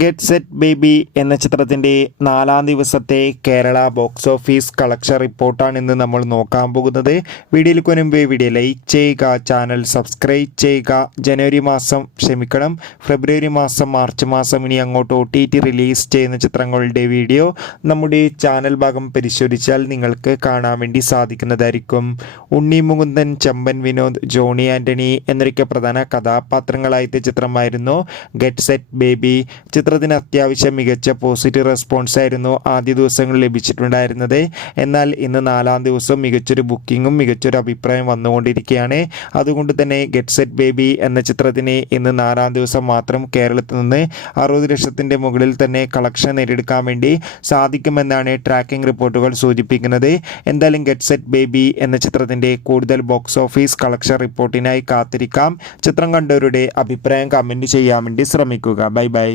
Get set baby എന്ന ചിത്രത്തിൻ്റെ 4-ാം ദിവസത്തെ കേരള ബോക്സ് ഓഫീസ് കളക്ഷൻ റിപ്പോർട്ടാണ് ഇന്ന് നമ്മൾ നോക്കാൻ പോകുന്നത്. വീഡിയോയിൽ മുൻപ് വീഡിയോ ലൈക്ക് ചെയ്യുക, ചാനൽ സബ്സ്ക്രൈബ് ചെയ്യുക. ഫെബ്രുവരി മാസം, മാർച്ച് മാസം ഇനി അങ്ങോട്ട് OTT റിലീസ് ചെയ്യുന്ന ചിത്രങ്ങളുടെ വീഡിയോ നമ്മുടെ ചാനൽ ഭാഗം പരിശോധിച്ചാൽ നിങ്ങൾക്ക് കാണാൻ വേണ്ടി സാധിക്കുന്നതായിരിക്കും. ഉണ്ണി മുകുന്ദൻ, ചെമ്പൻ വിനോദ്, ജോണി ആൻ്റണി എന്നൊക്കെ പ്രധാന കഥാപാത്രങ്ങളായ ചിത്രമായിരുന്നു ഗെറ്റ് സെറ്റ് ബേബി. ചിത്രത്തിന് അത്യാവശ്യം മികച്ച പോസിറ്റീവ് റെസ്പോൺസ് ആയിരുന്നു ആദ്യ ദിവസങ്ങളിൽ ലഭിച്ചിട്ടുണ്ടായിരുന്നത്. എന്നാൽ ഇന്ന് 4-ാം ദിവസം മികച്ചൊരു ബുക്കിങ്ങും മികച്ചൊരു അഭിപ്രായം വന്നുകൊണ്ടിരിക്കുകയാണ്. അതുകൊണ്ട് തന്നെ ഗെറ്റ് സെറ്റ് ബേബി എന്ന ചിത്രത്തിന് ഇന്ന് 4-ാം ദിവസം മാത്രം കേരളത്തിൽ നിന്ന് 60 ലക്ഷത്തിൻ്റെ മുകളിൽ തന്നെ കളക്ഷൻ നേടിയെടുക്കാൻ വേണ്ടി സാധിക്കുമെന്നാണ് ട്രാക്കിംഗ് റിപ്പോർട്ടുകൾ സൂചിപ്പിക്കുന്നത്. എന്തായാലും ഗെറ്റ് സെറ്റ് ബേബി എന്ന ചിത്രത്തിൻ്റെ കൂടുതൽ ബോക്സ് ഓഫീസ് കളക്ഷൻ റിപ്പോർട്ടിനായി കാത്തിരിക്കാം. ചിത്രം കണ്ടവരുടെ അഭിപ്രായം കമൻറ്റ് ചെയ്യാൻ വേണ്ടി ശ്രമിക്കുക. Bye bye.